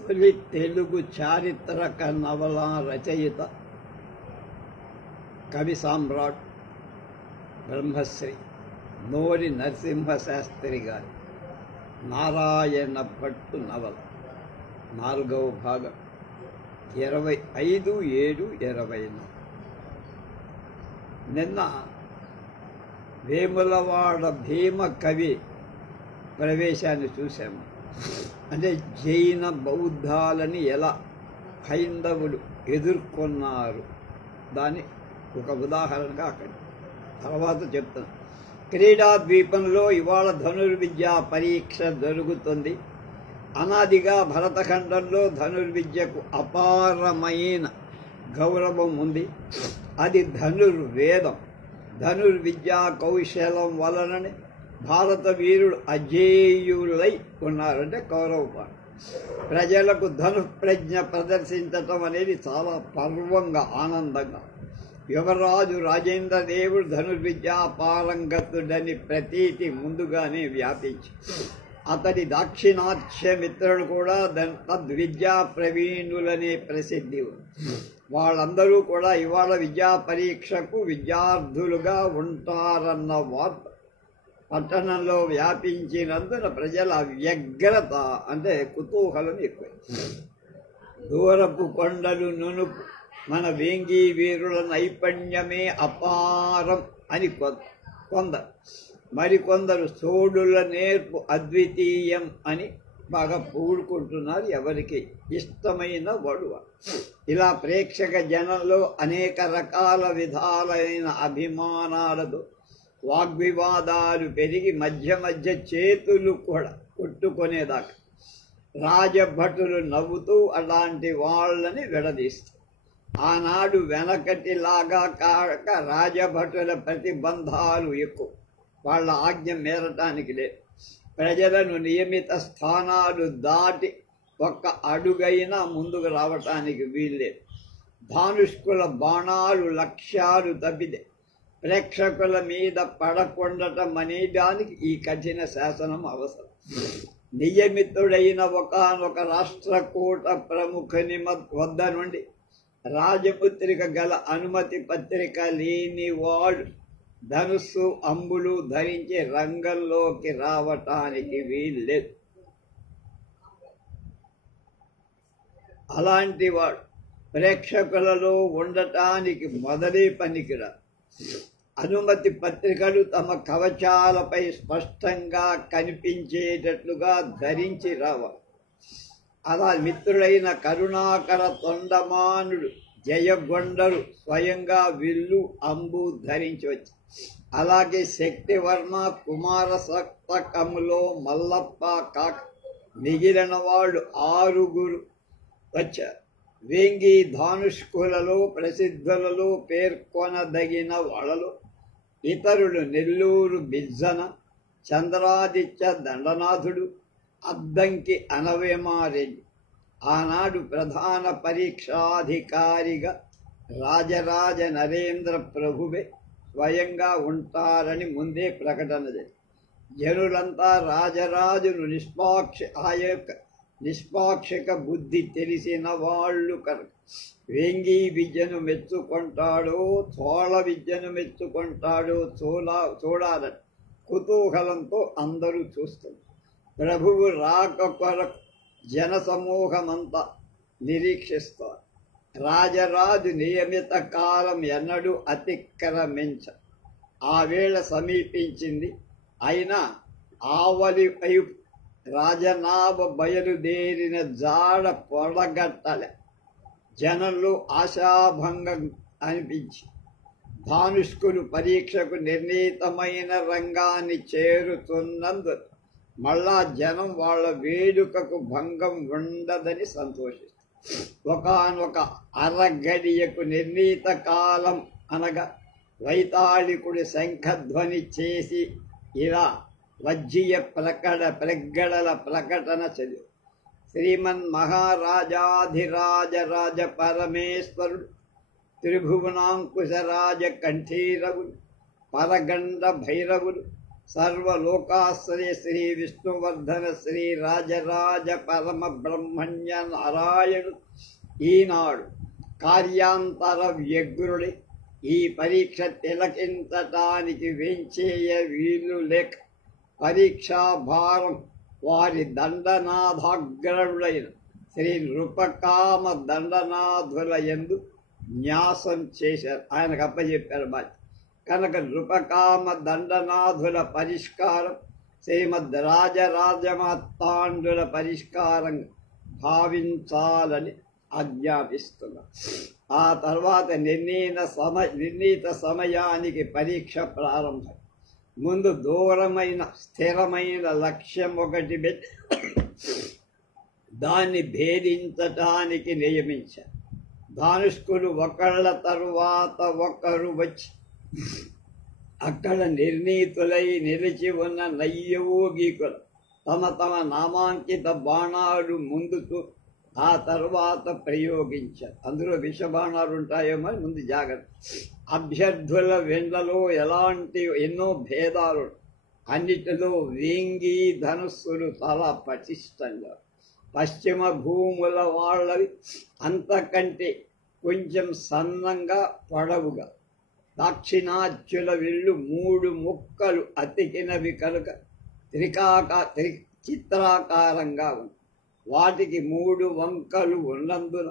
తొలి తెలుగు చారిత్రక నవల రచయిత కవి సామ్రాట్ బ్రహ్మశ్రీ నోరి నరసింహశాస్త్రి గారి నారాయణ భట్టు నవల 4వ భాగం 25/7/20. నిన్న వేములవాడ భీమ కవి ప్రవేశాన్ని చూసాము. అంటే జైన బౌద్ధాలని ఎలా హైందవులు ఎదుర్కొన్నారు దాని ఒక ఉదాహరణగా అక్కడ తర్వాత చెప్తాను. క్రీడా ద్వీపంలో ఇవాళ ధనుర్విద్యా పరీక్ష జరుగుతుంది. అనాదిగా భరతఖండంలో ధనుర్విద్యకు అపారమైన గౌరవం ఉంది. అది ధనుర్వేదం. ధనుర్విద్యా కౌశలం వలననే భారత వీరుడు అజేయులై ఉన్నారంటే కౌరవపాడు. ప్రజలకు ధనుప్రజ్ఞ ప్రదర్శించటం అనేది చాలా పర్వంగా ఆనందంగా. యువరాజు రాజేంద్ర దేవుడు ధనుర్విద్యా పారంగతుడని ప్రతీతి ముందుగానే వ్యాపించి అతడి దాక్షిణాత్య మిత్రులు కూడా తద్విద్యా ప్రవీణులనే ప్రసిద్ధి. వాళ్ళందరూ కూడా ఇవాళ విద్యా పరీక్షకు విద్యార్థులుగా ఉంటారన్న వార్త పట్టణంలో వ్యాపించినందున ప్రజల వ్యగ్రత అంటే కుతూహలం ఎక్కువ. దూరపు కొండలు నునుపు మన వేంగి వీరుల నైపుణ్యమే అపారం అని కొందరు, మరికొందరు సోడుల నేర్పు అద్వితీయం అని బాగా పూడుకుంటున్నారు. ఎవరికి ఇష్టమైన వడువ. ఇలా ప్రేక్షక జనంలో అనేక రకాల విధాలైన అభిమానాలతో వాగ్వివాదాలు పెరిగి మధ్య మధ్య చేతులు కూడా కొట్టుకునేదాకా రాజభటులు నవ్వుతూ అలాంటి వాళ్ళని విడదీస్తారు. ఆనాడు వెనకటిలాగా కాక రాజభటుల ప్రతిబంధాలు ఎక్కువ. వాళ్ళ ఆజ్ఞ మేరటానికి లేదు. ప్రజలను నియమిత స్థానాలు దాటి ఒక్క అడుగైనా ముందుకు రావటానికి వీల్లేదు. ధానుష్కుల బాణాలు లక్ష్యాలు తప్పితే ప్రేక్షకుల మీద పడకుండటం అనేదానికి ఈ కఠిన శాసనం అవసరం. నియమితుడైన ఒకానొక రాష్ట్రకూట ప్రముఖుని వద్ద నుండి రాజపుత్రిక గల అనుమతి పత్రిక లేనివాడు ధనుస్సు అంబులు ధరించి రంగంలోకి రావటానికి వీల్లేదు. అలాంటి వాడు ప్రేక్షకులలో ఉండటానికి మొదలే పనికిరా. అనుమతి పత్రికలు తమ కవచాలపై స్పష్టంగా కనిపించేటట్లుగా ధరించి రావాలి. అలా మిత్రులైన కరుణాకర తొండమానుడు జయగొండలు స్వయంగా విల్లు అంబు ధరించి వచ్చి, అలాగే శక్తివర్మ కుమార సప్తకములో మల్లప్ప కాక మిగిలిన వాళ్ళు 6 వచ్చారు. వేంగి ధానుష్కులలో ప్రసిద్ధులలో పేర్కొనదగిన వాళ్ళలో ఇతరులు నెల్లూరు బిజ్జన, చంద్రాదిత్య దండనాథుడు, అద్దంకి అనవేమారెడ్డి. ఆనాడు ప్రధాన పరీక్షాధికారిగా రాజరాజ నరేంద్ర ప్రభువే స్వయంగా ఉంటారని ముందే ప్రకటన చేసి జనులంతా రాజరాజును నిష్పాక్షిక బుద్ధి తెలిసిన వాళ్ళు కనుక వేంగి విద్యను మెచ్చుకుంటాడో చోళ విద్యను మెచ్చుకుంటాడో చూడాలని కుతూహలంతో అందరూ చూస్తారు. ప్రభువు రాక కొరకు జనసమూహమంతా నిరీక్షిస్తారు. రాజరాజు నియమిత కాలం ఎన్నడూ అతిక్రమించ ఆ వేళ సమీపించింది. అయినా ఆవలి వైపు రాజనాభ బయలుదేరిన జాడ పొడగట్టలే. జనంలో ఆశాభంగం అనిపించి ధానుష్కులు పరీక్షకు నిర్ణీతమైన రంగాన్ని చేరుతున్నందున మళ్ళా జనం వాళ్ళ వేడుకకు భంగం ఉండదని సంతోషిస్తారు. ఒకానొక అరగడియకు నిర్ణీత కాలం అనగా వైతాళికుడి శంఖధ్వని చేసి ఇలా వజ్జీయ ప్రగడల ప్రకటన చదివి శ్రీమన్ మహారాజాధిరాజ రాజ పరమేశ్వరుడు త్రిభువనాంకుశ రాజ కంఠీరవుడు పరగండ భైరవుడు సర్వలోకాశ్రయ శ్రీ విష్ణువర్ధన శ్రీ రాజరాజ పరమ బ్రహ్మణ్య నారాయణుడు ఈనాడు కార్యాంతర వ్యగ్రుడి ఈ పరీక్ష తిలకించటానికి వేంచేయ వీలు లేక పరీక్షాభారం వారి దండనాథాగ్రుడైన శ్రీ నృపకామ దండనాథుల యందు న్యాసం చేశారు. ఆయనకు అప్పచెప్పారు బాధ్యత కనుక నృపకామ దండనాథుల పరిష్కారం శ్రీమద్ రాజరాజమాతాండుల పరిష్కారం భావించాలని ఆజ్ఞాపిస్తున్నారు. ఆ తర్వాత నిర్ణీత సమయానికి పరీక్ష ప్రారంభం. ముందు దూరమైన స్థిరమైన లక్ష్యం ఒకటి పెట్టి దాన్ని భేదించటానికి నియమించారు. ధానుష్కులు ఒకళ్ళ తరువాత ఒకరు వచ్చి అక్కడ నిర్ణీతులై నిలిచి ఉన్న నైయోగికులు తమ తమ నామాంకిత బాణాలు ముందుకు ఆ తర్వాత ప్రయోగించారు. అందులో విష బాణాలు ఉంటాయేమో ముందు జాగ్రత్త. అభ్యర్థుల వెండ్లలో ఎలాంటి ఎన్నో భేదాలు, అన్నిటిలో వేంగి ధనుస్సులు చాలా పటిష్టంగా, పశ్చిమ భూముల వాళ్ళవి అంతకంటే కొంచెం సన్నంగా పొడవుగా, దాక్షిణాత్యుల విల్లు 3 ముక్కలు అతికినవి కనుక చిత్రాకారంగా ఉంది. వాటికి 3 వంకలు ఉన్నందున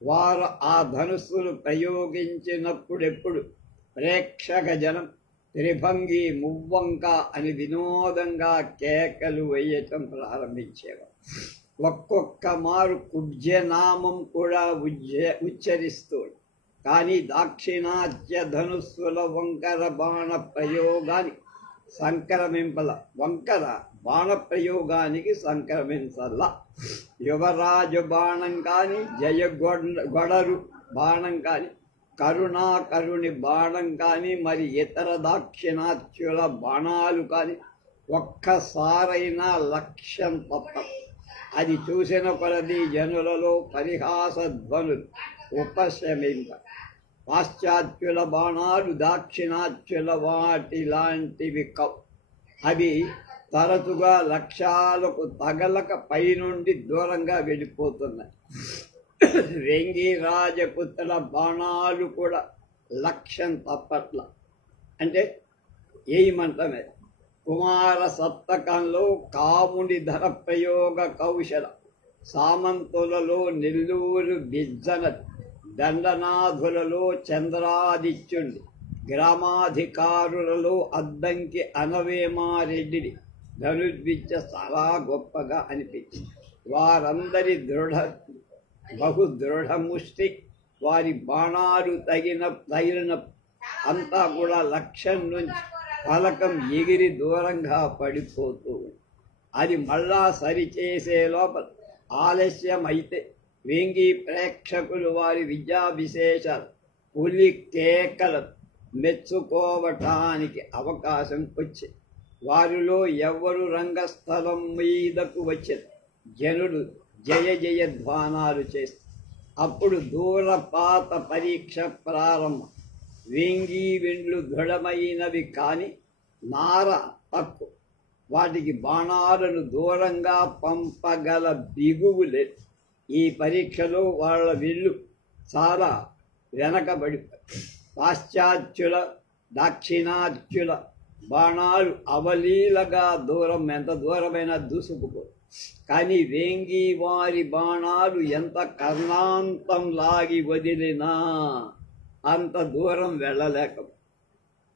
వారు ఆ ధనుస్సులు ప్రయోగించినప్పుడెప్పుడు ప్రేక్షక జనం త్రిభంగి మువ్వంక అని వినోదంగా కేకలు వేయటం ప్రారంభించేవారు. ఒక్కొక్క మారు కుబ్జనామం కూడా ఉచ్చరిస్తూ, కానీ దాక్షిణాత్య ధనుస్సుల వంకర బాణ ప్రయోగానికి సంక్రమించల్లా. యువరాజు బాణం కానీ, జయగొడరు బాణం కానీ, కరుణాకరుని బాణం కానీ, మరి ఇతర దాక్షిణాత్యుల బాణాలు కానీ ఒక్కసారైనా లక్ష్యం తప్ప. అది చూసిన కొలది జనులలో పరిహాస ధ్వనులు ఉపశమింప. పాశ్చాత్యుల బాణాలు దాక్షిణాత్యుల వాటి లాంటివి కవ్. అవి తరచుగా లక్ష్యాలకు తగలక పైనుండి దూరంగా వెళ్ళిపోతున్నాయి. వేంగి రాజపుత్రుల బాణాలు కూడా లక్ష్యం తప్పట్ల. అంటే ఏమంటమే కుమార సప్తకంలో కాముడి ధర ప్రయోగ కౌశల, సామంతులలో నెల్లూరు బిజ్జన, దండనాథులలో చంద్రాదిత్యుడి, గ్రామాధికారులలో అద్దంకి అనవేమారెడ్డిని ధనుర్విద్య చాలా గొప్పగా అనిపించింది. వారందరి బహు దృఢముష్టి, వారి బాణాలు తగిలిన అంతా కూడా లక్ష్యం నుంచి ఫలకం ఎగిరి దూరంగా పడిపోతూ, అది మళ్ళా సరిచేసే లోపల ఆలస్యం అయితే వేంగి ప్రేక్షకులు వారి విద్యా విశేషాలు, పులి కేకలు మెచ్చుకోవటానికి అవకాశం వచ్చింది. వారిలో ఎవరు రంగస్థలం మీదకు వచ్చారు. జనుడు జయ జయ ధ్వానాలు చేస్తారు. అప్పుడు దూరపాత పరీక్ష ప్రారంభం. వేంగి వెండ్లు దృఢమైనవి కానీ నార తక్కువ. వాటికి బాణాలను దూరంగా పంపగల బిగువు లేదు. ఈ పరీక్షలో వాళ్ళ విల్లు చాలా వెనకబడి, పాశ్చాత్యుల దాక్షిణాత్యుల బాణాలు అవలీలగా ఎంత దూరమైనా దూసుకుపో. కానీ వేంగి వారి బాణాలు ఎంత కర్ణాంతం లాగి వదిలినా అంత దూరం వెళ్ళలేక.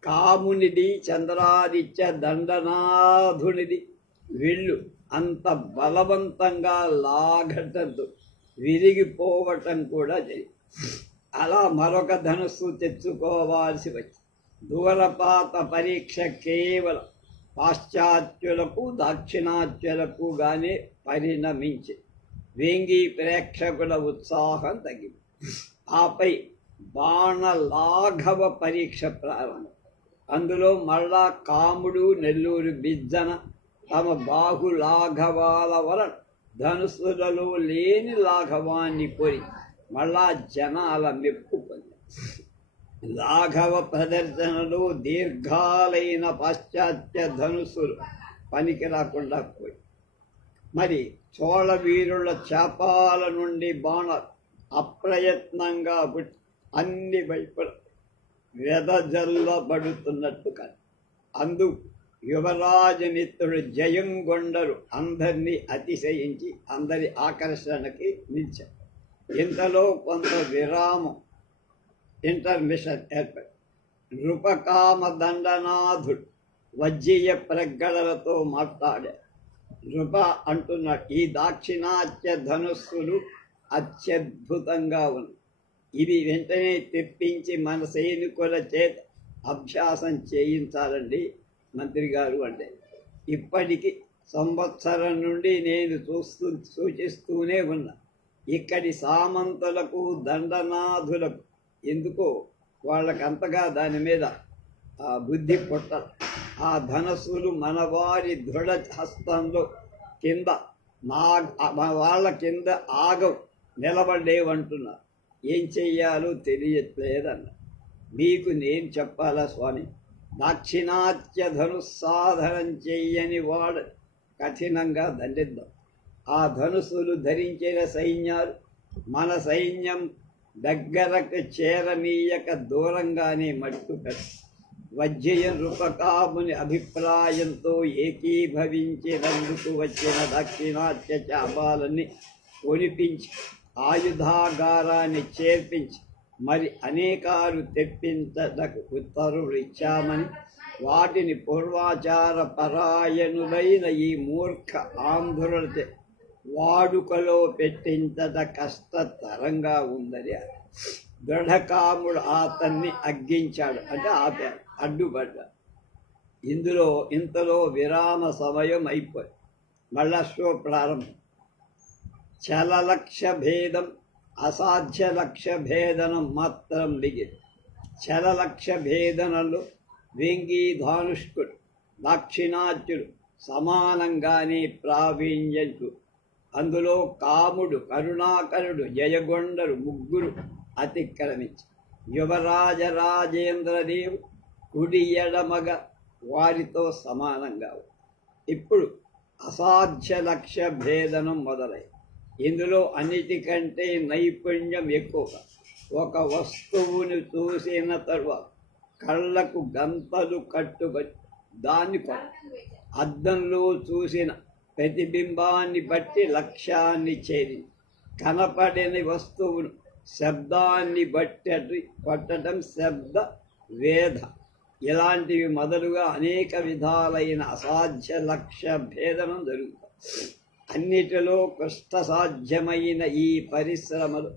కామునిది చంద్రాదిత్య దండనాథునిది విల్లు అంత బలవంతంగా లాగటంతో విరిగిపోవటం కూడా జరిగింది. అలా మరొక ధనుస్సు తెచ్చుకోవాల్సి వచ్చింది. దూరపాత పరీక్ష కేవలం పాశ్చాత్యులకు దాక్షిణాత్యులకు గానే పరిణమించి వేంగి ప్రేక్షకుల ఉత్సాహం తగ్గింది. ఆపై బాణలాఘవ పరీక్ష ప్రారంభం. అందులో మళ్ళా కాముడు నెల్లూరు బిజ్జన తమ బాహు లాఘవాల వలన ధనుస్సులలో లేని లాఘవాన్ని కోరి మళ్ళా జనాల మెప్పు పొందారు. లాఘవ ప్రదర్శనలో దీర్ఘాలైన పాశ్చాత్య ధనుస్సులు పనికి రాకుండా పోయి, మరి చోళ వీరుల చాపాల నుండి బాణాలు అప్రయత్నంగా అన్ని వైపుల వెదజల్లబడుతున్నట్టు కాదు. అందుకు యువరాజమిత్రుడు జయంగొండరు అందరినీ అతిశయించి అందరి ఆకర్షణకి నిలిచారు. ఇంతలో కొంత విరామం, ఇంటర్మిషన్ ఏర్పడి నృపకామ దండనాథుడు వజ్జీయ ప్రగ్గడలతో మాట్లాడాడు. నృప అంటున్నాడు, ఈ దాక్షిణాత్య ధనుస్సులు అత్యద్భుతంగా ఉన్నాయి. ఇవి వెంటనే తెప్పించి మన సైనికుల చేత అభ్యాసం చేయించాలండి మంత్రి గారు అంటే. ఇప్పటికి సంవత్సరం నుండి నేను సూచిస్తూనే ఉన్నా. ఇక్కడి సామంతులకు దండనాథులకు ఎందుకో వాళ్ళకంతగా దాని మీద బుద్ధి పుట్టదు. ఆ ధనస్సులు మనవారి దృఢ హస్తంలో కింద వాళ్ళ కింద ఆగవు, నిలబడేవంటున్నారు. ఏం చెయ్యాలో తెలియట్లేదన్న. మీకు నేను చెప్పాలా స్వామి? దాక్షిణాత్య ధనుస్సాధనం చెయ్యని వాడు కఠినంగా దండిద్దాం. ఆ ధనుసులు ధరించిన సైన్యాలు మన సైన్యం దగ్గరకు చేరనీయక దూరంగానే మట్టుపెట్టు. వజ్జయ నృపకాముని అభిప్రాయంతో ఏకీభవించినందుకు వచ్చిన దాక్షిణాత్య చాపాలని కొనిపించి ఆయుధాగారాన్ని చేర్పించి మరి అనేకాలు తెప్పించటకు ఉత్తర్వులు ఇచ్చామని, వాటిని పూర్వాచార పరాయణులైన ఈ మూర్ఖ ఆంధ్రులతో వాడుకలో పెట్టించట కష్టతరంగా ఉందని దృఢకాముడు అతన్ని అగ్గించాడు, అంటే ఆపాడు, అడ్డుపడ్డాడు. ఇంతలో విరామ సమయం అయిపోయి మళ్ళా షో ప్రారంభం. చలలక్ష్య భేదం అసాధ్య లక్ష్య భేదనం మాత్రం మిగిలి. చలలక్ష్య భేదనలో వేంగీధానుష్కుడు దాక్షిణాత్యుడు సమానంగానే ప్రావీణ్యంచు. అందులో కాముడు, కరుణాకరుడు, జయగొండరు ముగ్గురు అతిక్రమించి యువరాజరాజేంద్రదేవు కుడి ఎడమగ వారితో సమానంగా. ఇప్పుడు అసాధ్య లక్ష్య భేదనం మొదలై ఇందులో అన్నిటికంటే నైపుణ్యం ఎక్కువ. ఒక వస్తువుని చూసిన తరువాత కళ్ళకు గంతలు కట్టుబడి దాన్ని అద్దంలో చూసిన ప్రతిబింబాన్ని బట్టి లక్ష్యాన్ని చేరి కనపడని వస్తువును శబ్దాన్ని బట్టి కొట్టడం శబ్ద వేద. ఇలాంటివి మొదలుగా అనేక విధాలైన అసాధ్య లక్ష్య భేదనం జరుగుతుంది. అన్నిటిలో కష్టసాధ్యమైన ఈ పరిశ్రమలు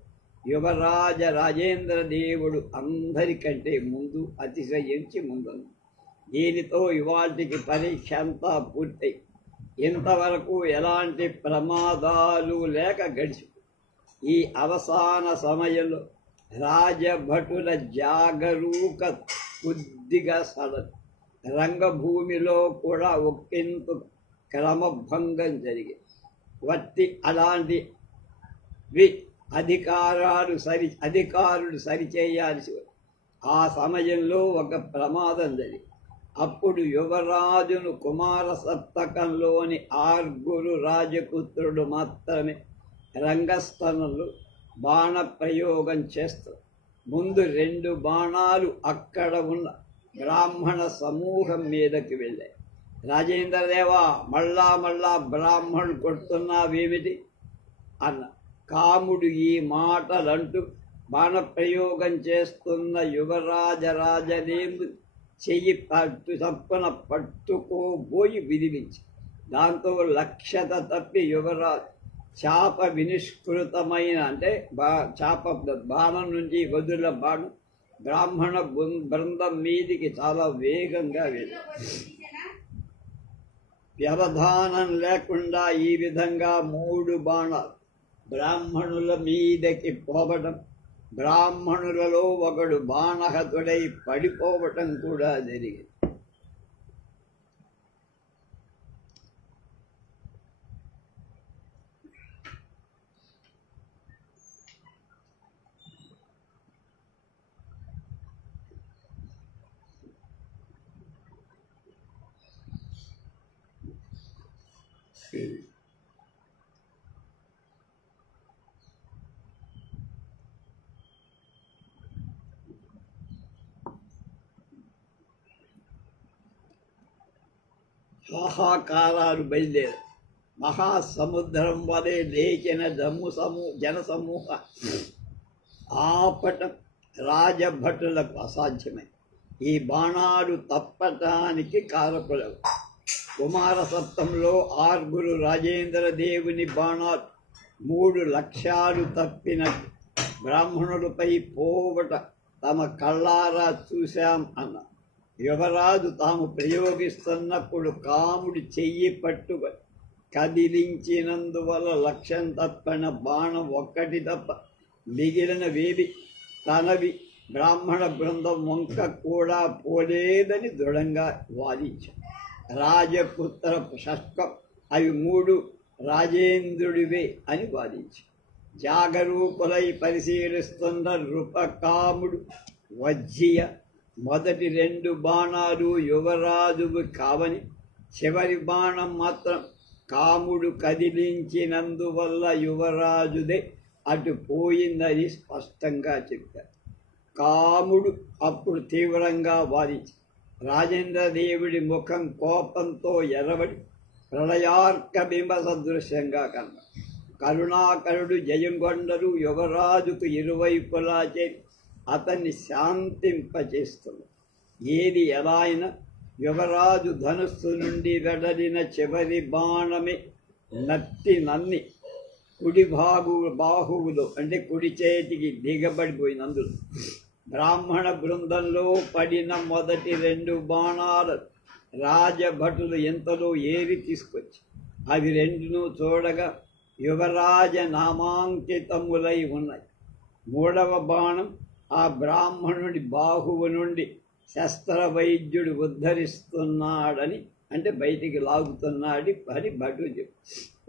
యువరాజ రాజేంద్రదేవుడు అందరికంటే ముందు అతిశయించి ముందుంది. దీనితో ఇవాటికి పరీక్ష అంతా పూర్తయి ఇంతవరకు ఎలాంటి ప్రమాదాలు లేక గడిచి ఈ అవసాన సమయంలో రాజభటుల జాగరూక కొద్దిగా సడదు. రంగభూమిలో కూడా ఒక్కింత క్రమభంగం జరిగింది. అలాంటివి అధికారులు సరిచేయాల్సి. ఆ సమయంలో ఒక ప్రమాదం జరిగింది. అప్పుడు యువరాజును కుమార సప్తకంలోని 6 రాజపుత్రుడు మాత్రమే రంగస్థలంలో బాణ ప్రయోగం చేస్తారు. ముందు 2 బాణాలు అక్కడ ఉన్న బ్రాహ్మణ సమూహం మీదకి వెళ్ళాయి. రాజేంద్రదేవా, మళ్ళా బ్రాహ్మణుడు కొడుతున్నావేమిటి అన్న. కాముడు ఈ మాటలంటూ బాణప్రయోగం చేస్తున్న యువరాజరాజనేందు చెయ్యి తప్పున పట్టుకోబోయి విదిలించి దాంతో లక్ష్యత తప్పి యువరాజు చాప వినిష్కృతమైన, అంటే చాప బాణం నుంచి వదుల బాణం బ్రాహ్మణ బృందం మీదికి చాలా వేగంగా వెళ్ళి వ్యవధానం లేకుండా ఈ విధంగా 3 బాణాలు బ్రాహ్మణుల మీదకి పోవడం, బ్రాహ్మణులలో ఒకడు బాణహతుడై పడిపోవటం కూడా జరిగింది. హాహాకారాలు బయలుదేరు. మహాసముద్రం వలె లేచిన జనసమూహ ఆపటం రాజభటులకు అసాధ్యమై ఈ బాణాలు తప్పటానికి కారకులవు. కుమారసప్తంలో 6 రాజేంద్ర దేవుని బాణాలు 3 లక్ష్యాలు తప్పినట్టు బ్రాహ్మణులపై పోవట తమ కళ్ళారా చూశాం అన్న యువరాజు తాము ప్రయోగిస్తున్నప్పుడు కాముడి చెయ్యి పట్టుకొని కదిలించినందువల్ల లక్ష్యం తప్పిన బాణం ఒక్కటి తప్ప మిగిలినవేవి తనవి బ్రాహ్మణ బృందం వంక కూడా పోలేదని దృఢంగా వాదించారు. రాజపుత్ర షష్కం అవి 3 రాజేంద్రుడివే అని వాదించారు. జాగరూకులై పరిశీలిస్తున్న నృపకాముడు వజ్జియ మొదటి 2 బాణాలు యువరాజువు కావని, చివరి బాణం మాత్రం కాముడు కదిలించినందువల్ల యువరాజుదే అటు పోయిందని స్పష్టంగా చెప్పారు. కాముడు అప్పుడు తీవ్రంగా వాదించి రాజేంద్రదేవుడి ముఖం కోపంతో ఎర్రబడి ప్రళయార్క బింబ సదృశ్యంగా కన్నా కరుణాకరుడు జయంగొండరు యువరాజుకు ఇరువైపులా చేరి అతన్ని శాంతింపచేస్తుంది. ఏది ఎలా అయినా యువరాజు ధనుస్సు నుండి వెడలిన చివరి బాణమే నన్ని కుడి బాహువులో అంటే కుడి చేతికి దిగబడిపోయినందులో బ్రాహ్మణ బృందంలో పడిన మొదటి 2 బాణాలు రాజభటులు ఎంతలో ఏరి తీసుకొచ్చి అవి 2 చూడగా యువరాజ నామాంకితములై ఉన్నాయి. 3వ బాణం ఆ బ్రాహ్మణుడి బాహువు నుండి శస్త్రవైద్యుడు ఉద్ధరిస్తున్నాడని అంటే బయటికి లాగుతున్నాడు అని భటు చెప్పు.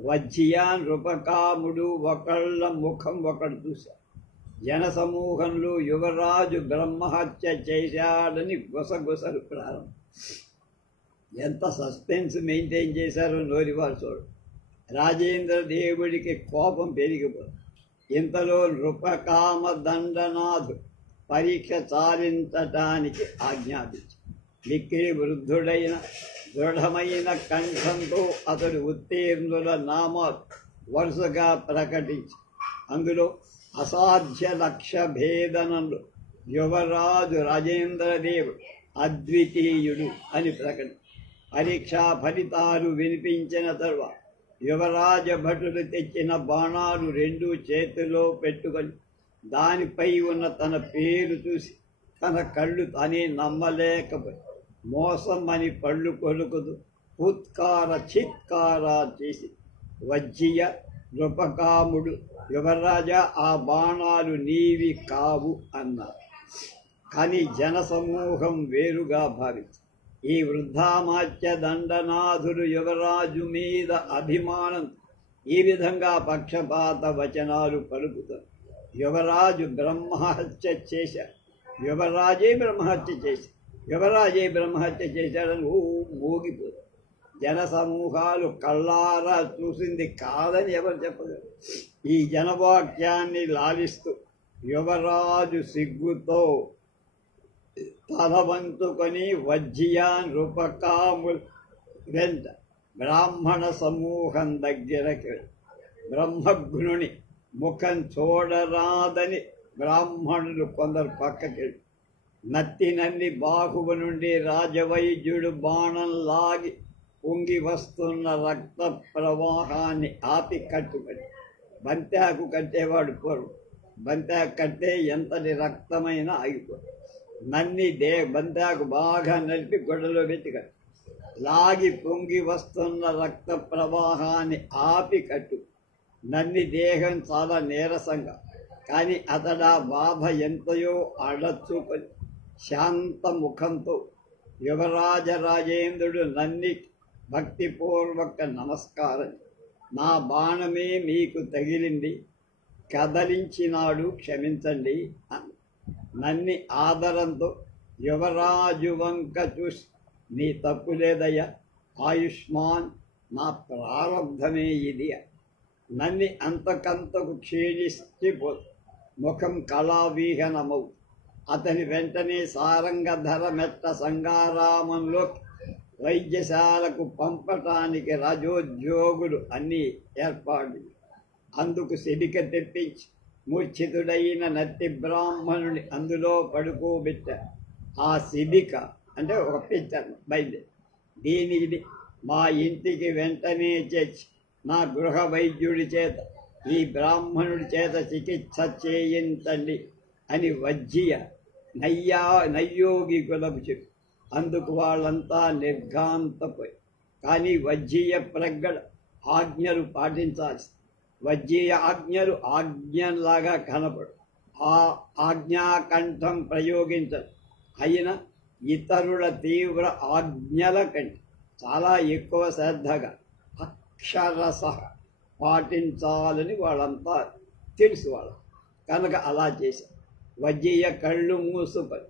వజ్జియా నృపకాముడు ఒకళ్ళ ముఖం ఒకడు చూశారు. జనసమూహంలో యువరాజు బ్రహ్మహత్య చేశాడని గుసగుసలు ప్రారంభం. ఎంత సస్పెన్స్ మెయింటైన్ చేశారో నోరివారు చూడు. రాజేంద్ర దేవుడికి కోపం పెరిగిపోతుంది. ఇంతలో నృపకామ దండనాథు పరీక్ష చాలించటానికి ఆజ్ఞాపించి మిక్కిలి వృద్ధుడైన దృఢమైన కంఠంతో అతడు ఉత్తీర్ణుల నామాలు వరుసగా ప్రకటించి అందులో అసాధ్య లక్ష్య భేదనంలో యువరాజు రాజేంద్రదేవుడు అద్వితీయుడు అని ప్రకటించి పరీక్షా ఫలితాలు వినిపించిన తరువాత యువరాజ భటులు తెచ్చిన బాణాలు 2 చేతిలో పెట్టుకొని దానిపై ఉన్న తన పేరు చూసి తన కళ్ళు తానే నమ్మలేకపోయి మోసం అని పళ్ళు కొలుకుతూ చిత్కార చేసి వజ్జియ నృపకాముడు యువరాజా ఆ బాణాలు నీవి కావు అన్నారు. కానీ జనసమూహం వేరుగా భావించి ఈ వృద్ధామాత్య దండనాథుడు యువరాజు మీద అభిమానం ఈ విధంగా పక్షపాత వచనాలు పలుకుతారు. యువరాజు బ్రహ్మహత్య చేశాడు, యువరాజే బ్రహ్మహత్య చేశాడని మోగిపోతారు. జనసమూహాలు కళ్ళారా చూసింది కాదని ఎవరు చెప్పగలరు. ఈ జనవాక్యాన్ని లాలిస్తూ యువరాజు సిగ్గుతో తలవంతుకొని వజ్జియా నృపకాముల వెంట బ్రాహ్మణ సమూహం దగ్గరకి బ్రహ్మఘ్నుని ముఖం చూడరాదని బ్రాహ్మణులు కొందరు పక్కకెళ్ళి నన్ని బాహువు నుండి రాజవైద్యుడు బాణం లాగి పొంగి వస్తున్న రక్త ప్రవాహాన్ని ఆపి కట్టుబడి బంతాకు కట్టేవాడు పూర్వం. బంతాకు కట్టే ఎంతటి రక్తమైనా ఆగిపోదు. బంతాకు బాగా నలిపి గొడవలో పెట్టి కట్టు లాగి పొంగి వస్తున్న రక్త ప్రవాహాన్ని ఆపి కట్టు. దేహం చాలా నీరసంగా కానీ అతడా బాధ ఎంతయో అడచుకొని శాంత ముఖంతో యువరాజరాజేంద్రుడు భక్తిపూర్వక నమస్కారం, నా బాణమే మీకు తగిలింది, కదలించినాడు క్షమించండి అని ఆదరంతో యువరాజు వంక చూసి నీ తప్పు లేదయ్యా, ఆయుష్మాన్ నా ప్రారంధమే ఇది. నన్ని అంతకంతకు క్షీణించిపోతు, ముఖం కళావిహీనమవు. అతని వెంటనే సారంగధర మెట్ట సంగారామంలో వైద్యశాలకు పంపటానికి రాజోద్యోగులు అన్నీ ఏర్పాటు. అందుకు శిబిక తెప్పించి మూర్ఛితుడైన నత్తి బ్రాహ్మణుని అందులో పడుకోబెట్టారు. ఆ శిబిక అంటే ఒక పిచ్చర్ బయలుదేరి, దీనిని మా ఇంటికి వెంటనే చేర్చి నా గృహ వైద్యుడి చేత ఈ బ్రాహ్మణుడి చేత చికిత్స చేయించండి అని వజ్జియ నైయోగికులకు చెప్పి, అందుకు వాళ్ళంతా నిర్ఘాంతపోయి. కానీ వజ్జీయ ప్రగడ ఆజ్ఞలు పాటించాల్సి, వజ్జీయ ఆజ్ఞలు ఆజ్ఞలాగా కనపడు, ఆ ఆజ్ఞాకంఠం ప్రయోగించదు. అయినా ఇతరుల తీవ్ర ఆజ్ఞల కంటే చాలా ఎక్కువ శ్రద్ధగా అక్షరసహ పాటించాలని వాళ్ళంతా తెలుసు వాళ్ళు కనుక అలా చేశారు. వజ్జీయ కళ్ళు మూసుకొని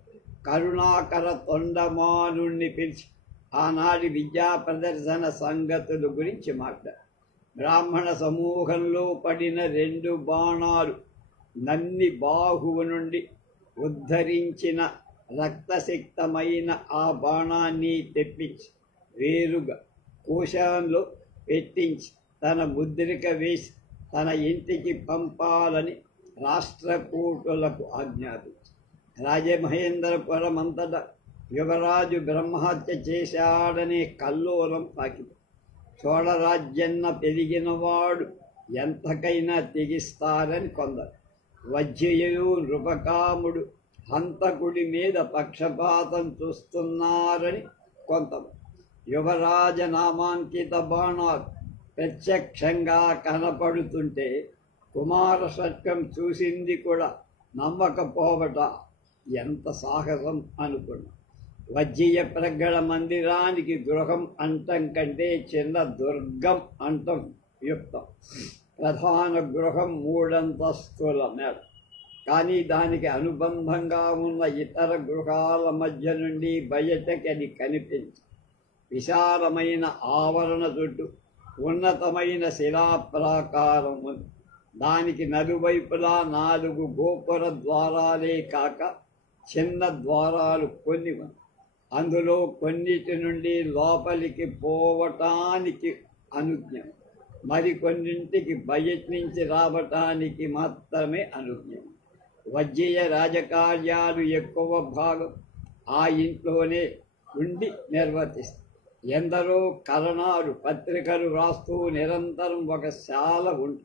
కరుణాకర తొండమానుణ్ణి పిలిచి ఆనాటి విద్యా ప్రదర్శన సంగతుల గురించి మాట్లాడు. బ్రాహ్మణ సమూహంలో పడిన 2 బాణాలు నన్ని బాహువు నుండి ఉద్ధరించిన రక్తసిక్తమైన ఆ బాణాన్ని తెప్పించి వేరుగా కోశంలో పెట్టించి తన ముద్రిక వేసి తన ఇంటికి పంపాలని రాష్ట్రకూటులకు ఆజ్ఞాపించి, రాజమహేంద్రపురమంతటా యువరాజు బ్రహ్మహత్య చేశాడనే కల్లోలం పాకింది. చోళరాజ్యన్న పెరిగినవాడు ఎంతకైనా తెగిస్తారని కొందరు, వజ్జయుడు నృపకాముడు హంతకుడి మీద పక్షపాతం చూస్తున్నారని కొంతమంది. యువరాజ నామాంకిత బాణాలు ప్రత్యక్షంగా కనపడుతుంటే కుమార షట్కం చూసింది కూడా నమ్మకపోవట ఎంత సాహసం అనుకున్నా. వజ్జీయ ప్రగడ మందిరానికి గృహం అంటం కంటే చిన్న దుర్గం అంటం యుక్తం. ప్రధాన గృహం 3 అంతస్తుల మేడ. కానీ దానికి అనుబంధంగా ఉన్న ఇతర గృహాల మధ్య నుండి బయటకి అది కనిపించి విశాలమైన ఆవరణ చుట్టూ ఉన్నతమైన శిలాప్రాకారం ఉంది. దానికి నలువైపులా 4 గోపుర ద్వారాలే కాక చిన్న ద్వారాలు కొన్ని ఉన్నాయి. అందులో కొన్నిటి నుండి లోపలికి పోవటానికి అనుజ్ఞ, మరికొన్నింటికి బయట నుంచి రావటానికి మాత్రమే అనుజ్ఞ. వజ్జీయ రాజకార్యాలు ఎక్కువ భాగం ఆ ఇంట్లోనే ఉండి నిర్వర్తిస్తారు. ఎందరో కరణాలు పత్రికలు రాస్తూ నిరంతరం ఒక శాల ఉంది.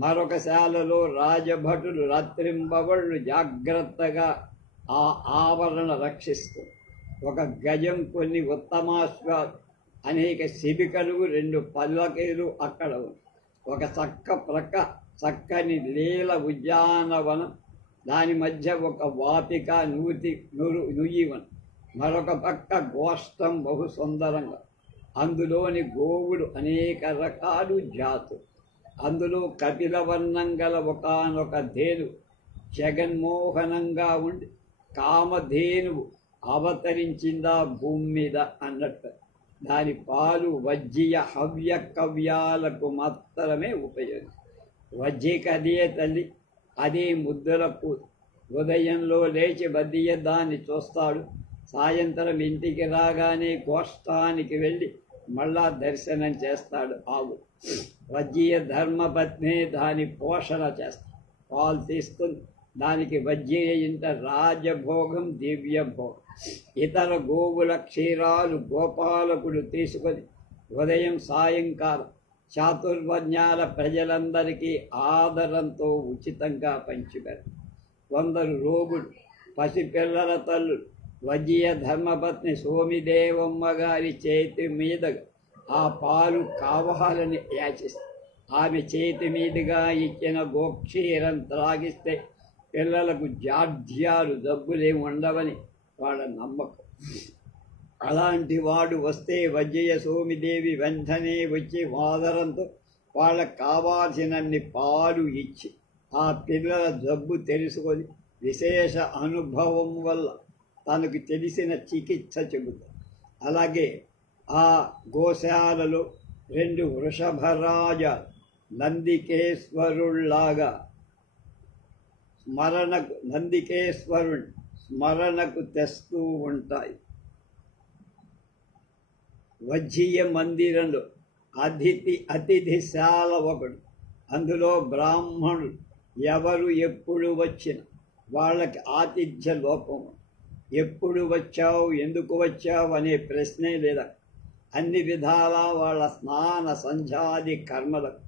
మరొక శాలలో రాజభటులు రాత్రింబవళ్ళు జాగ్రత్తగా ఆ ఆవరణ రక్షిస్తూ ఒక గజం కొన్ని ఉత్తమాశ్వాలు అనేక శిబికలు 2 పల్లకీలు అక్కడ ఉంది. ఒక ప్రక్క చక్కని లీల ఉద్యానవనం, దాని మధ్య ఒక వాపిక నుయ్యివనం, మరొక పక్క గోష్టం బహు సుందరంగా. అందులోని గోవులు అనేక రకాలు జాతులు. అందులో కపిలవర్ణం గల ఒకానొక ధేను జగన్మోహనంగా ఉండి కామధేనువు అవతరించిందా భూమి మీద అన్నట్టు. దాని పాలు వజ్జీయ హవ్య కవ్యాలకు మాత్రమే ఉపయోగం. వజ్జీకి అదే తల్లి, అదే ముద్దులకు. ఉదయంలో లేచి వజ్జీయ దాన్ని చూస్తాడు. సాయంత్రం ఇంటికి రాగానే గోష్ఠానికి వెళ్ళి మళ్ళా దర్శనం చేస్తాడు. ఆవు వజ్జీయ ధర్మపత్ని దాని పోషణ చేస్తాడు, పాలు తీస్తుంది. దానికి వజ్జీయ ఇంట రాజభోగం దివ్యభోగం. ఇతర గోవుల క్షీరాలు గోపాలకుడు తీసుకొని ఉదయం సాయంకాలం చాతుర్వర్ణ్యాల ప్రజలందరికీ ఆదరంతో ఉచితంగా పంచిపెడతారు. కొందరు రోగులు, పసిపిల్లల తల్లులు వజ్జీయ ధర్మపత్ని సోమిదేవమ్మ గారి చేతి మీదుగా ఆ పాలు కావాలని యాచిస్తారు. ఆమె చేతి మీదుగా ఇచ్చిన గోక్షీరం త్రాగిస్తే పిల్లలకు జాడ్యాలు జబ్బులేమి ఉండవని వాళ్ళ నమ్మకం. అలాంటి వాడు వస్తే వజ్జీయ సోమిదేవి వెంటనే వచ్చి ఆదరంతో వాళ్ళకు కావాల్సినన్ని పాలు ఇచ్చి ఆ పిల్లల జబ్బు తెలుసుకొని విశేష అనుభవం వల్ల తనకు తెలిసిన చికిత్స చెబుతారు. అలాగే ఆ గోశాలలో రెండు వృషభరాజ నందికేశ్వరుల్లాగా నందికేశ్వరుని స్మరణకు తెస్తూ ఉంటాయి. వజ్జీయ మందిరంలో అతిథిశాల ఒకడు. అందులో బ్రాహ్మణులు ఎవరు ఎప్పుడు వచ్చిన వాళ్ళకి ఆతిథ్య లోపము. ఎప్పుడు వచ్చావు, ఎందుకు వచ్చావు అనే ప్రశ్నే లేదా. అన్ని విధాలా వాళ్ళ స్నాన సంధ్యాది కర్మలకు,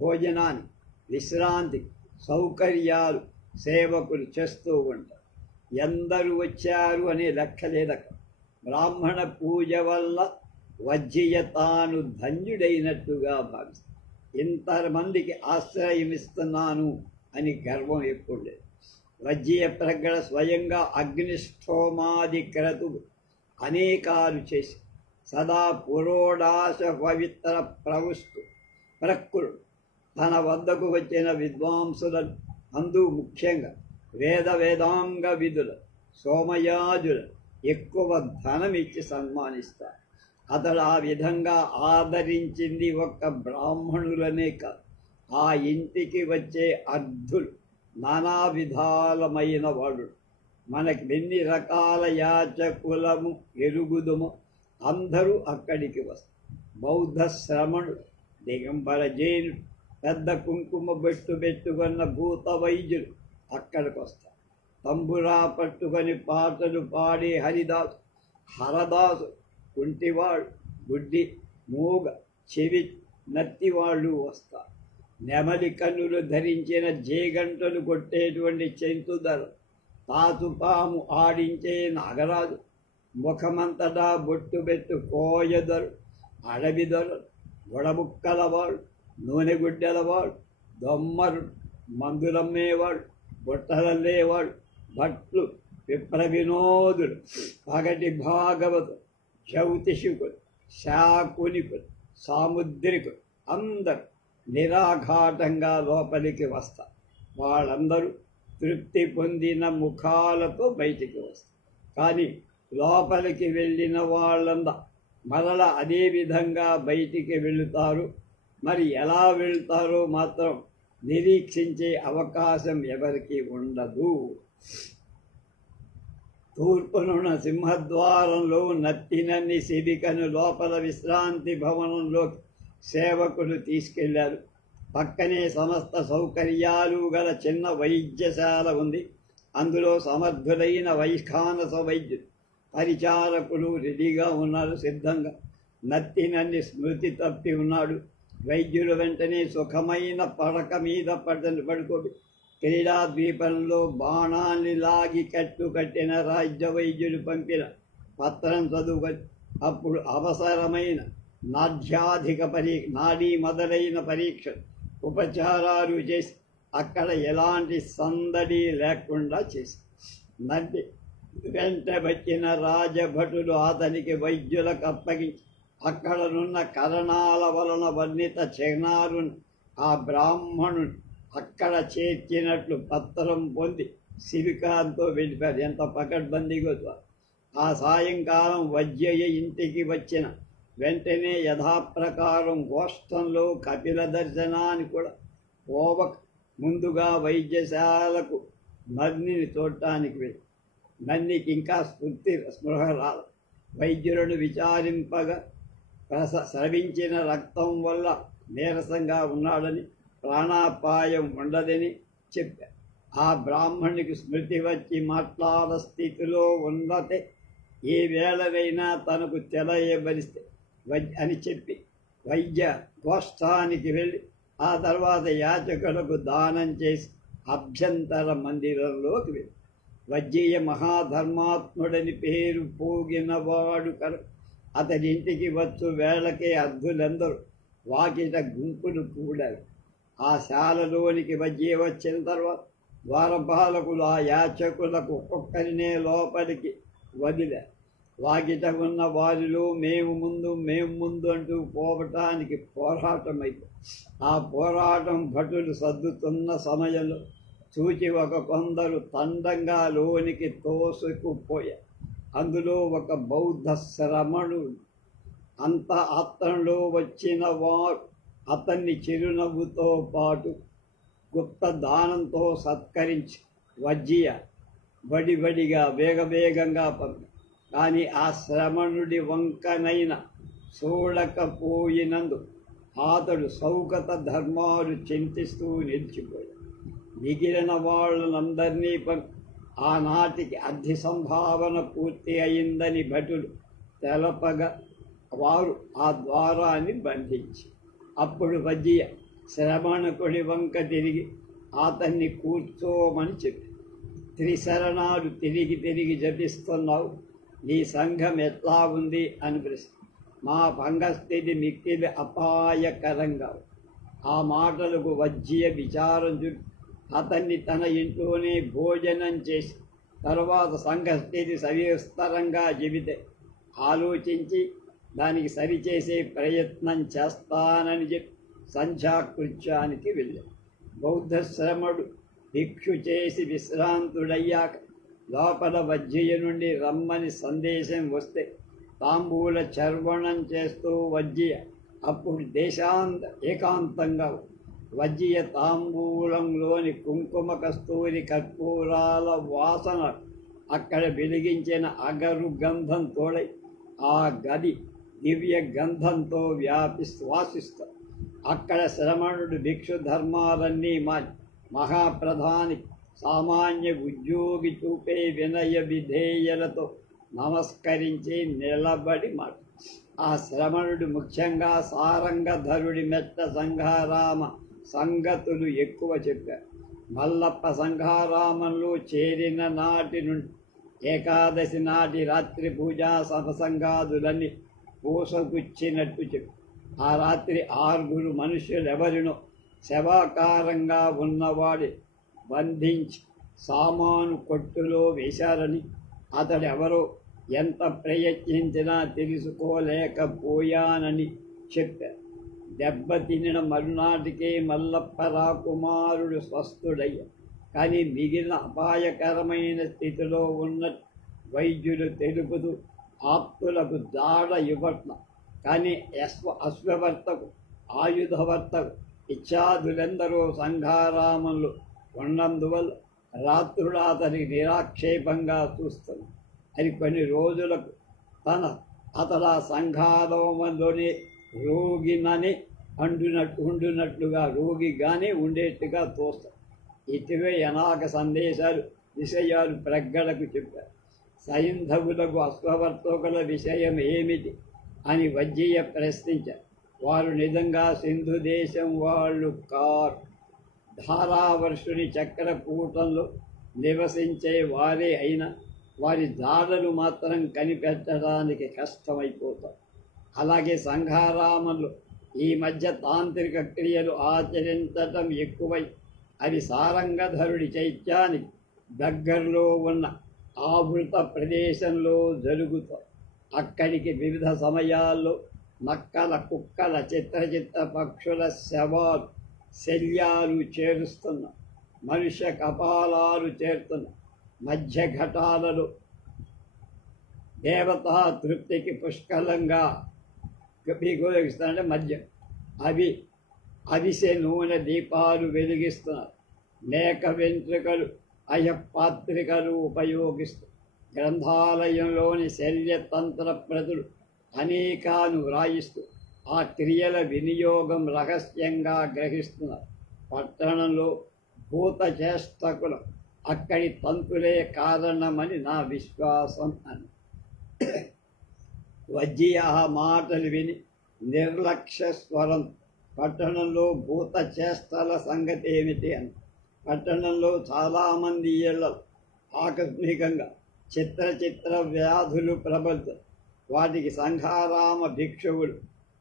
భోజనాన్ని, విశ్రాంతి సౌకర్యాలు సేవకులు చేస్తూ ఉంటారు. ఎందరు వచ్చారు అనే లెక్క లేదక. బ్రాహ్మణ పూజ వల్ల వజ్జీయ తాను ధన్యుడైనట్టుగా భావిస్తాడు. ఇంతమందికి ఆశ్రయం ఇస్తున్నాను అని గర్వం ఎప్పుడు లేదు. వజ్జీయ ప్రగడ స్వయంగా అగ్నిష్టోమాది క్రతువు అనేకాలు చేసి సదా పురోడాశ పవిత్ర ప్రకృడు తన వద్దకు వచ్చిన విద్వాంసులను, అందు ముఖ్యంగా వేదాంగ విధుల సోమయాజుల ఎక్కువ ధనమిచ్చి సన్మానిస్తారు. అతడు ఆ విధంగా ఆదరించింది ఒక్క బ్రాహ్మణులనే కాదు, ఆ ఇంటికి వచ్చే అర్ధులు నానా విధాలమైన వాడు. మనకి ఎన్ని రకాల యాచకులము ఎరుగుదుమో అందరూ అక్కడికి వస్తారు. బౌద్ధ శ్రమణుడు, దిగంబర జైనుడు, పెద్ద కుంకుమ పెట్టుకున్న భూత వైద్యులు అక్కడికి వస్తారు. తంబురా పట్టుకొని పాటలు పాడే హరిదాసు, హరదాసు, కుంటివాళ్ళు, గుడ్డి, మూగ, చెవి నత్తివాళ్ళు వస్తారు. నెమలి కన్నులు ధరించిన జేగంటలు కొట్టేటువంటి చెంతుదలు, తాతుపాము ఆడించే నాగరాజు, ముఖమంతటా బొట్టు కోయదరు, అడవిదరు, గొడబుక్కలవాడు, నూనె గుడ్డెలవాడు, దొమ్మరు, మందులమ్మేవాడు, బుట్టలల్లేవాడు, భట్లు, విప్ర వినోదులు, పగటి భాగవతులు, జ్యోతిషికులు, శాకునికులు, సాముద్రికులు అందరూ నిరాఘాటంగా లోపలికి వస్తారు. వాళ్ళందరూ తృప్తి పొందిన ముఖాలతో బయటికి వస్తారు. కానీ లోపలికి వెళ్ళిన వాళ్ళందరూ మరల అదే విధంగా బయటికి వెళుతారు. మరి ఎలా వెళ్తారో మాత్రం నిరీక్షించే అవకాశం ఎవరికి ఉండదు. తూర్పునున్న సింహద్వారంలో నత్తినన్ని శిబికను లోపల విశ్రాంతి భవనంలో సేవకులు తీసుకెళ్లారు. పక్కనే సమస్త సౌకర్యాలు గల చిన్న వైద్యశాల ఉంది. అందులో సమర్థులైన వైఖానస వైద్యులు, పరిచారకులు రెడీగా ఉన్నారు, సిద్ధంగా. నత్తినన్ని స్మృతి తప్పి ఉన్నాడు. వైద్యులు వెంటనే సుఖమైన పడక మీద పడుకోబెట్టి క్రీడా ద్వీపంలో బాణాన్ని లాగి కట్టిన రాజ్య వైద్యులు పంపిన పత్రం చదువుకొని అప్పుడు అవసరమైన నాడీ మొదలైన పరీక్ష ఉపచారాలు చేసి అక్కడ ఎలాంటి సందడి లేకుండా చేసి నది వెంట వచ్చిన రాజభటులు అతనికి వైద్యులకు అప్పగించి అక్కడనున్న కరణాల వలన వర్ణిత చిహ్నాలను ఆ బ్రాహ్మణుని అక్కడ చేర్చినట్లు పత్రం పొంది శిబికాంతో వెళ్ళిపోయారు. ఎంత పకడ్బందీగా. ఆ సాయంకాలం వజ్జయ్య ఇంటికి వచ్చిన వెంటనే యథాప్రకారం గోష్ఠంలో కపిల దర్శనాన్ని కూడా పోవక ముందుగా వైద్యశాలకు నన్నిని చూడటానికి వెళ్ళి నన్నికి ఇంకా స్పృహ రాదు. వైద్యులను విచారింపగా స్రవించిన రక్తం వల్ల నీరసంగా ఉన్నాడని, ప్రాణాపాయం ఉండదని చెప్పారు. ఆ బ్రాహ్మణునికి స్మృతి వచ్చి మాట్లాడ స్థితిలో ఉన్నతే ఏ వేళనైనా తనకు తెలియబలిస్తే అని చెప్పి వైద్య గోష్ఠానికి వెళ్ళి ఆ తర్వాత యాచకులకు దానం చేసి అభ్యంతర మందిరంలోకి వెళ్ళి వజ్జీయ మహాధర్మాత్ముడని పేరు పోగినవాడు అతని ఇంటికి వచ్చు వేళకే అర్ధులందరూ వాకిట గుంపులు కూడారు. ఆ శాలలోనికి వజ్జీయ వచ్చిన తర్వాత ద్వారపాలకులు ఆ యాచకులకు ఒక్కొక్కరినే లోపలికి వదిలారు. వాకిట ఉన్న వారిలో మేము ముందు అంటూ పోవటానికి పోరాటం అయిపోయింది. ఆ పోరాటం భటులు సర్దుతున్న సమయంలో చూచి కొందరు తండంగా లోనికి తోసుకుపోయారు. అందులో ఒక బౌద్ధ శ్రమణుడు. అంత ఆత్రంలో వచ్చిన వారు అతన్ని చిరునవ్వుతో పాటు గుప్త దానంతో సత్కరించి వజ్జియ బడిబడిగా వేగవేగంగా పంపి కానీ ఆ శ్రమణుడి వంకనైన చూడకపోయినందు అతడు సౌకత ధర్మాలు చింతిస్తూ నిలిచిపోయాడు. మిగిలిన వాళ్ళనందరినీ పంపి ఆనాటికి అర్ధి సంభావన పూర్తి అయిందని భటులు తెలపగా వారు ఆ ద్వారాన్ని బంధించి అప్పుడు వజ్జియ శ్రమణకుడి వంక తిరిగి అతన్ని కూర్చోమని చెప్పి, త్రిశరణాలు తిరిగి తిరిగి జపిస్తున్నావు, నీ సంఘం ఎట్లా ఉంది అని ప్రశ్న. మా భంగస్థితి మిక్కిలి అపాయకరంగా. ఆ మాటలకు వజ్జియ విచారం చూపి అతన్ని తన ఇంట్లోనే భోజనం చేసి తర్వాత సంఘస్థితి సవిస్తరంగా చెబితే ఆలోచించి దానికి సరిచేసే ప్రయత్నం చేస్తానని చెప్పి సంధ్యాకృత్యానికి వెళ్ళాడు. బౌద్ధశ్రమడు భిక్షు చేసి విశ్రాంతుడయ్యాక లోపల వజ్జియ నుండి రమ్మని సందేశం వస్తే తాంబూల చర్వణం చేస్తూ వజ్జియ అప్పుడు ఏకాంతంగా వజ్జియ తాంబూలంలోని కుంకుమ కస్తూరి కర్పూరాల వాసన అక్కడ వెలిగించిన అగరు గంధం తోడై ఆ గది దివ్య గంధంతో శ్వాసిస్తారు. అక్కడ శ్రమణుడు భిక్షు ధర్మాలన్నీ మహాప్రధాని సామాన్య ఉద్యోగి చూపే వినయ విధేయలతో నమస్కరించి నిలబడి మాట. ఆ శ్రమణుడు ముఖ్యంగా సారంగధరుడి మెట్ట సంఘారామ సంగతులు ఎక్కువ చెప్పారు. మల్లప్ప సంఘారామంలో చేరిన నాటి నుండి ఏకాదశి నాటి రాత్రి పూజా సపసంగాదులన్నీ పూసగుచ్చినట్టు చెప్పి ఆ రాత్రి 6 మనుషులెవరినో శవాకారంగా ఉన్నవాడి బంధించి సామాను కొట్టులో వేశారని, అతడెవరో ఎంత ప్రయత్నించినా తెలుసుకోలేకపోయానని చెప్పారు. దెబ్బతినిన మరునాటికే మల్లప్ప రాకుమారుడు స్వస్థుడయ్యాడు. కానీ మిగిలిన అపాయకరమైన స్థితిలో ఉన్న వైద్యులు తెలుపుతూ ఆప్తులకు జాడ ఇవ్వట్ల. కానీ అశ్వవర్తకు ఆయుధవర్తకు ఇత్యాదులెందరో సంఘారామంలో ఉన్నందువల్ల రాత్రులు అతని నిరాక్షేపంగా చూస్తుంది. అది కొన్ని రోజులకు అతడు ఆ సంఘారామంలోనే రోగినని ఉండునట్లుగా రోగిగానే ఉండేట్టుగా తోస్తాడు. ఇటువే అనేక సందేశాలు విషయాలు ప్రగ్గడకు చెప్పారు. సైంధవులకు అశ్వవర్తకుల విషయం ఏమిటి అని వజ్జియ ప్రశ్నించారు. వారు నిజంగా సింధు దేశం వాళ్ళు కారు. ధారావర్షుని చక్రకూటంలో నివసించే వారే అయినా వారి జాడలు మాత్రం కనిపెట్టడానికి కష్టమైపోతారు. అలాగే సంఘారామంలో ఈ మధ్య తాంత్రిక క్రియలు ఆచరించటం ఎక్కువై అవి సారంగధరుడి చైత్యానికి దగ్గరలో ఉన్న ఆవృత ప్రదేశంలో జరుగుతాయి. అక్కడికి వివిధ సమయాల్లో నక్కల, కుక్కల, చిత్ర పక్షుల శల్యాలు చేరుస్తున్న, మనుష్య కపాలాలు చేరుతున్న మధ్య ఘటాలలో దేవతా తృప్తికి పుష్కలంగా ఉపయోగిస్తారంటే మధ్య అవిసె నూనె దీపాలు వెలిగిస్తున్నారు. మేక వెంట్రుకలు, అయపాత్రికలు ఉపయోగిస్తూ గ్రంథాలయంలోని శల్యతంత్ర ప్రతులు అనేకాను వ్రాయిస్తూ ఆ క్రియల వినియోగం రహస్యంగా గ్రహిస్తున్నారు. పట్టణంలో భూత చేష్టకులు అక్కడి తంతులే కారణమని నా విశ్వాసం అని. వజ్జియ మాటలు విని నిర్లక్ష్య స్వరం, పట్టణంలో భూత చేష్టల సంగతి ఏమిటి అని. పట్టణంలో చాలామంది ఇళ్లలో ఆకస్మికంగా చిత్ర వ్యాధులు ప్రబలుతాయి. వాటికి సంఘారామ భిక్షువులు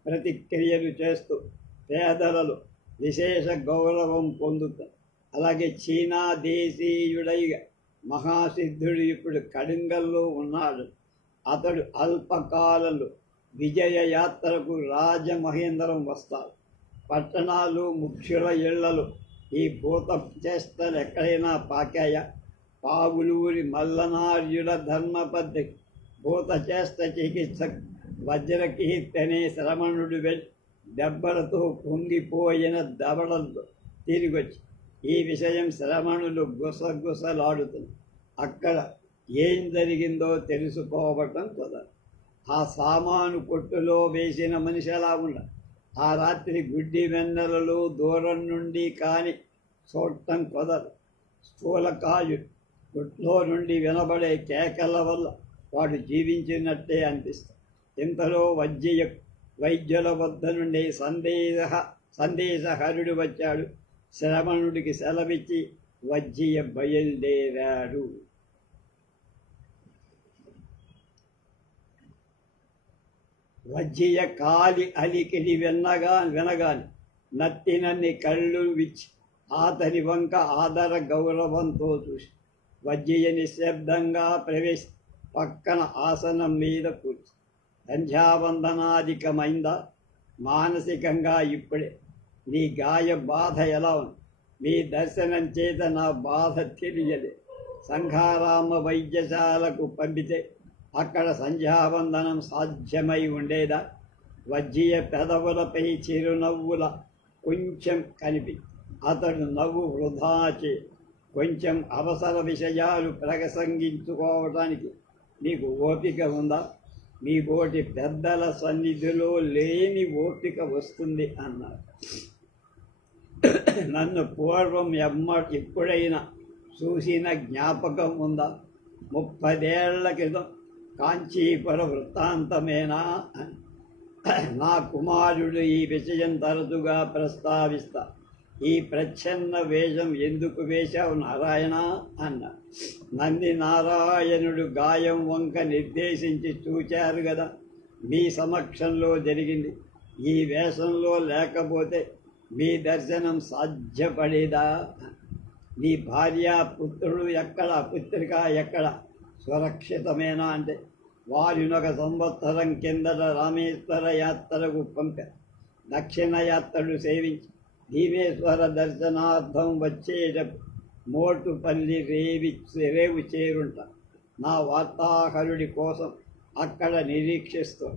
ప్రతిక్రియలు చేస్తూ పేదలలో విశేష గౌరవం పొందుతారు. అలాగే చీనా దేశీయుడైగా మహాసిద్ధుడు ఇప్పుడు కళింగంలో ఉన్నాడు. అతడు అల్పకాలంలో విజయ యాత్రకు రాజమహేంద్రం వస్తారు. పట్టణాలు, ముఖ్యుల ఇళ్లలో ఈ భూత చేష్టలు ఎక్కడైనా పాకాయా? పావులూరి మల్లనార్యుల ధర్మపద్ధతి భూత చేష్ట చికిత్స వజ్రకీర్తనే శ్రమణుడు వెళ్ళి దెబ్బలతో కుంగిపోయిన దవడలతో తిరిగొచ్చి ఈ విషయం శ్రమణులు గుసగుసలాడుతుంది. అక్కడ ఏం జరిగిందో తెలుసుకోవటం కుదరదు. ఆ సామాను కొట్టులో వేసిన మనిషి ఎలా ఉండాలి? ఆ రాత్రి గుడ్డి వెన్నెలలో దూరం నుండి కానీ చూడటం కుదరదు. స్థూలకాయుడు కొట్లో నుండి వినబడే కేకల వల్ల వాడు జీవించినట్టే అనిపిస్తుంది. ఇంతలో వైద్యుల వద్ద నుండి సందేశహరుడు వచ్చాడు. శ్రమణుడికి సెలవిచ్చి వజ్జియ బయలుదేరాడు. వజ్జియ కాలి అలికిడి వినగాని నత్తినన్ని కళ్ళు విచ్చి అతని వంక ఆదర గౌరవంతో చూసి వజ్జియ నిశ్శబ్దంగా ప్రవేశి పక్కన ఆసనం మీద కూర్చు. సంధ్యావందనాధికమైందా? మానసికంగా ఇప్పుడే నీ గాయ బాధ ఎలా ఉంది? మీ దర్శనం చేత నా బాధ తెలియలే. సంఘారామ వైద్యశాలకు పంపితే అక్కడ సంధ్యావందనం సాధ్యమై ఉండేదా? వజ్జియ పెదవులపై చిరునవ్వుల కొంచెం కనిపి అతడు నవ్వు వృధా చే కొంచెం అవసర విషయాలు ప్రసంగించుకోవడానికి నీకు ఓపిక ఉందా? మీ బోటి పెద్దల సన్నిధిలో లేని ఓపిక వస్తుంది అన్నారు. నన్ను పూర్వం ఎప్పుడైనా చూసిన జ్ఞాపకం ఉందా? 30 ఏళ్ల క్రితం కాంచీపుర వృత్తాంతమేనా? నా కుమారుడు ఈ విషయం తరచుగా ప్రస్తావిస్తా. ఈ ప్రచ్ఛన్న వేషం ఎందుకు వేశావు నారాయణ అన్న. నంది నారాయణుడు గాయం వంక నిర్దేశించి చూచారు కదా, మీ సమక్షంలో జరిగింది. ఈ వేషంలో లేకపోతే మీ దర్శనం సాధ్యపడేదా? నీ భార్య పుత్రుడు ఎక్కడ, పుత్రిక ఎక్కడ? సురక్షితమేనా అంటే వారినొక సంవత్సరం కిందట రామేశ్వర యాత్రకు పంపారు. దక్షిణ యాత్రలు సేవించి భీమేశ్వర దర్శనార్థం వచ్చేటప్పుడు మోటుపల్లి రేవు చేరుంట. నా వార్తాహరుడి కోసం అక్కడ నిరీక్షిస్తూ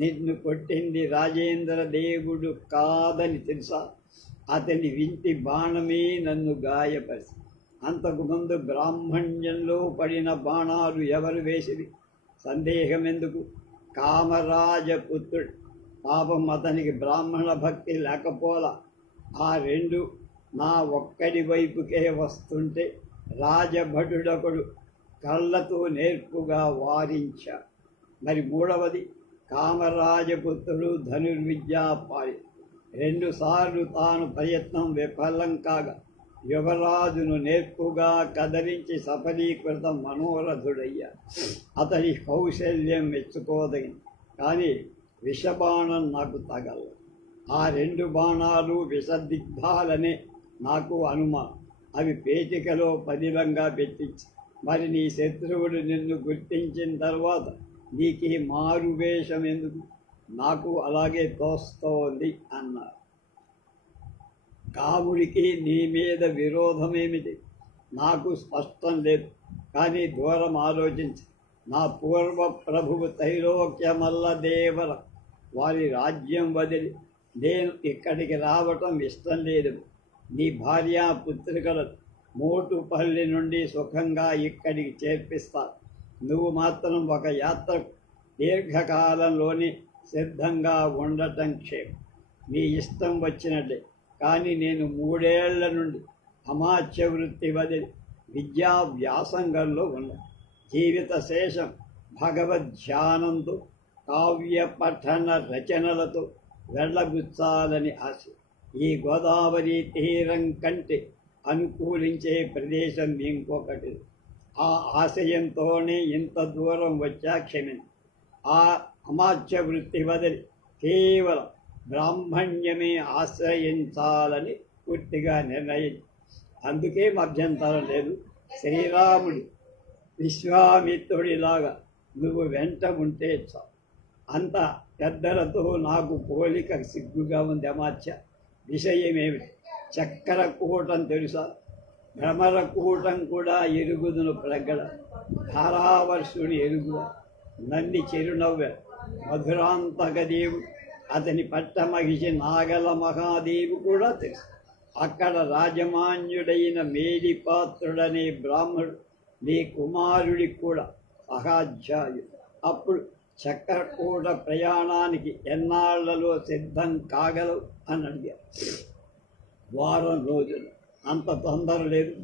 నిన్ను కొట్టింది రాజేంద్ర దేవుడు కాదని తెలుసా? అతని వింటి బాణమే నన్ను గాయపరిచి. అంతకుముందు బ్రాహ్మణ్యంలో పడిన బాణాలు ఎవరు వేసిరి? సందేహం ఎందుకు? కామరాజపుత్రుడు. పాపం అతనికి బ్రాహ్మణ భక్తి లేకపోలా. ఆ రెండు నా ఒక్కడి వైపుకే వస్తుంటే రాజభటుడొకడు కళ్ళతో నేర్పుగా వారించాడు. మరి మూడవది కామరాజపుత్రుడు ధనుర్విద్యా పాడి. 2 సార్లు తాను ప్రయత్నం విఫలం కాగా యువరాజును నేర్పుగా కదలించి సఫలీకృత మనోరథుడయ్యాడు. అతడి కౌశల్యం మెచ్చుకోదగింది. కానీ విషబాణం నాకు తగలదు. ఆ 2 బాణాలు విషదిగ్ధాలనే నాకు అనుమానం. అవి పేటికలో పదిలంగా పెట్టించి మరి నీ శత్రువుడు నిన్ను గుర్తించిన తర్వాత నీకు మారువేషం ఎందుకు? నాకు అలాగే తోస్తోంది అన్నారు. కాముడికి నీ మీద విరోధమేమిటి? నాకు స్పష్టం లేదు. కానీ దూరం ఆలోచించి నా పూర్వ ప్రభువు త్రైలోక్యమల్ల దేవర వారి రాజ్యం వదిలి నేను ఇక్కడికి రావటం ఇష్టం లేదు. నీ భార్యా పుత్రికలు మోటుపల్లి నుండి సుఖంగా ఇక్కడికి చేర్పిస్తా. నువ్వు మాత్రం ఒక యాత్ర దీర్ఘకాలంలోని సిద్ధంగా ఉండటం క్షేమం. నీ ఇష్టం వచ్చినట్టే. కానీ నేను 3 ఏళ్ల నుండి అమాత్య వృత్తి వదిలి విద్యా వ్యాసంగంలో ఉన్నా. జీవిత శేషం భగవద్ధ్యానంతో కావ్య పఠన రచనలతో వెళ్ళబుచ్చాలని ఆశ. ఈ గోదావరి తీరం కంటే అనుకూలించే ప్రదేశం ఇంకొకటి. ఆ ఆశయంతోనే ఇంత దూరం వచ్చా క్షమించి. ఆ అమాత్య వృత్తి వదిలి కేవలం బ్రాహ్మణ్యమే ఆశ్రయించాలని పూర్తిగా నిర్ణయించి అందుకేం అభ్యంతరం లేదు. శ్రీరాముడు విశ్వామిత్రుడిలాగా నువ్వు వెంట ఉంటే చాలు. అంత పెద్దలతో నాకు పోలిక సిగ్గుగా ఉంది. అమాత్య విషయమేమిటి? చక్కెర కూటం తెలుసా? భ్రమర కూటం కూడా ఎరుగుదును ప్రగడ. ధారావర్షుని ఎరుగువ. నన్ని చిరునవ్వె. మధురాంతకదేవుడు, అతని పట్టమహిషి నాగల మహాదేవి కూడా తెలుసు. అక్కడ రాజమాన్యుడైన మేడిపాత్రుడనే బ్రాహ్మణుడు నీ కుమారుడికి కూడా సహాధ్యాయుడు. అప్పుడు చక్రకూట ప్రయాణానికి ఎన్నాళ్లలో సిద్ధం కాగలవు అని అడిగారు. వారం రోజులు, అంత తొందర లేదు.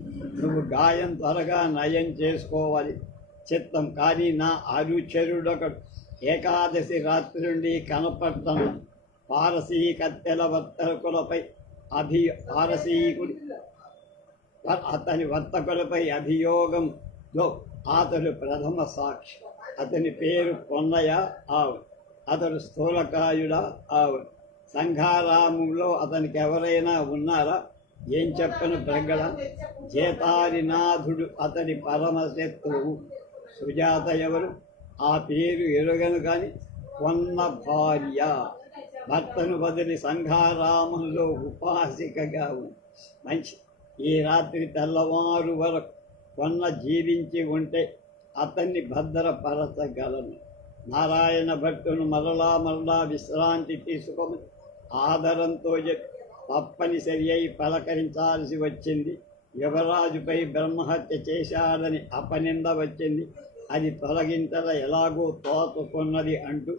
నువ్వు గాయం త్వరగా నయం చేసుకోవాలి చిత్తం. కానీ నా అనుచరుడొకడు ఏకాదశి రాత్రి నుండి కనపడుతున్న పారసీకత్తెల వర్తకులపై పారసీకుడి అతని వర్తకులపై అభియోగంలో అతడు ప్రథమ సాక్షి. అతని పేరు పొన్నయ్య ఆవుడు. అతడు స్థూలకాయుడా ఆవుడు. సంఘారామంలో అతనికి ఎవరైనా ఉన్నారా? ఏం చెప్పను బ్రగ్గడ. జేతారినాథుడు అతని పరమశత్రువు. సుజాత ఎవరు? ఆ పేరు ఎరుగను కాని కొన్న భార్య. భర్తను వదిలి సంఘారామంలో ఉపాసికగా ఉంది. మంచి. ఈ రాత్రి తెల్లవారు వరకు కొన్న జీవించి ఉంటే అతన్ని భద్రపరచగలను. నారాయణ భట్టును మరలా విశ్రాంతి తీసుకోమని ఆదరంతో చెప్పి తప్పనిసరి అయి పలకరించాల్సి వచ్చింది. యువరాజుపై బ్రహ్మహత్య చేశాడని అపనింద వచ్చింది. అది తొలగించల ఎలాగో తోచుకున్నది అంటూ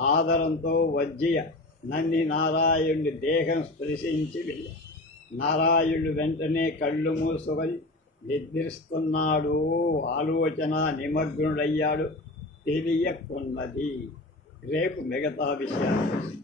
ఆదరంతో వజ్జియ నన్ని నారాయణుడి దేహం స్పృశించి వెళ్ళి నారాయణుడు వెంటనే కళ్ళు మూసుకొని నిద్రిస్తున్నాడు. ఆలోచన నిమగ్నుడయ్యాడు. తెలియకున్నది. రేపు మిగతా విషయాలు.